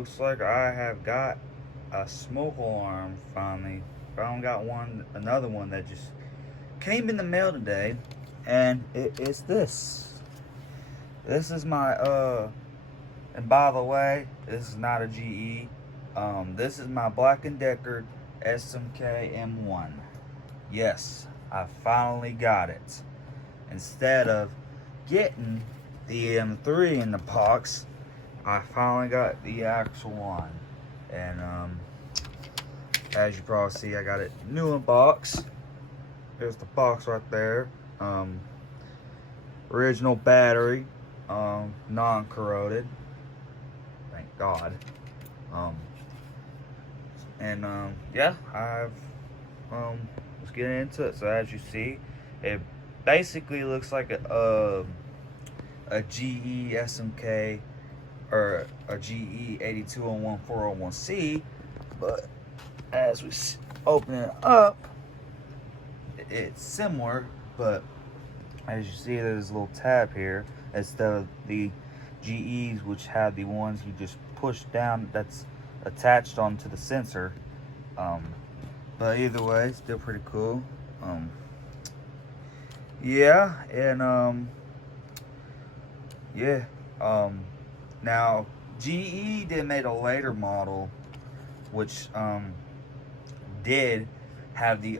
Looks like I have got a smoke alarm finally. Finally got another one that just came in the mail today, and it's this. This is my and by the way, this is not a GE. This is my Black & Decker SMK M1. Yes, I finally got it. Instead of getting the M3 in the box, I finally got the actual one. And as you probably see, I got it new in box. There's the box right there. Original battery, non-corroded. Thank God. Yeah, let's get into it. So as you see, it basically looks like a GE SMK or a GE 8201-401C, but as we open it up, it's similar, but as you see, there's a little tab here instead of the GEs, which have the ones you just push down that's attached onto the sensor. But either way, still pretty cool. Yeah, and yeah. Now GE did made a later model, which did have the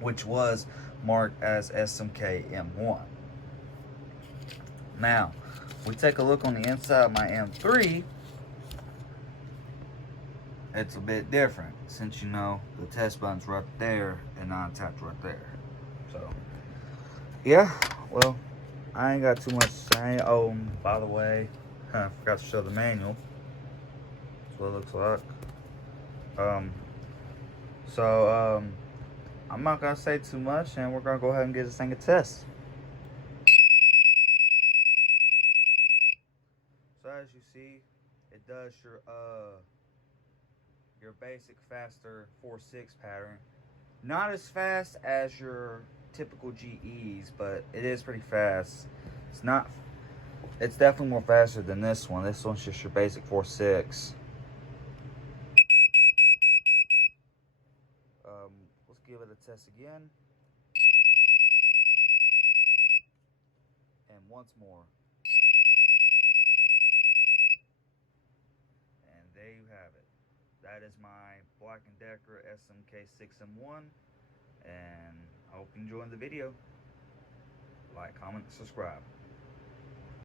which was marked as SMK M1. Now, we take a look on the inside of my M3. It's a bit different since you know the test button's right there and not attached right there. So, yeah, well, I ain't got too much to say. Oh, by the way, I forgot to show the manual. That's what it looks like. I'm not gonna say too much, and we're gonna go ahead and give this thing a test. So as you see, it does your basic faster 4-6 pattern. Not as fast as your typical GEs, but it is pretty fast. It's definitely more faster than this one. This one's just your basic 4-6. Let's give it a test again. And once more. And there you have it. That is my Black & Decker SMK 6M1. And I hope you enjoyed the video. Like, comment, subscribe.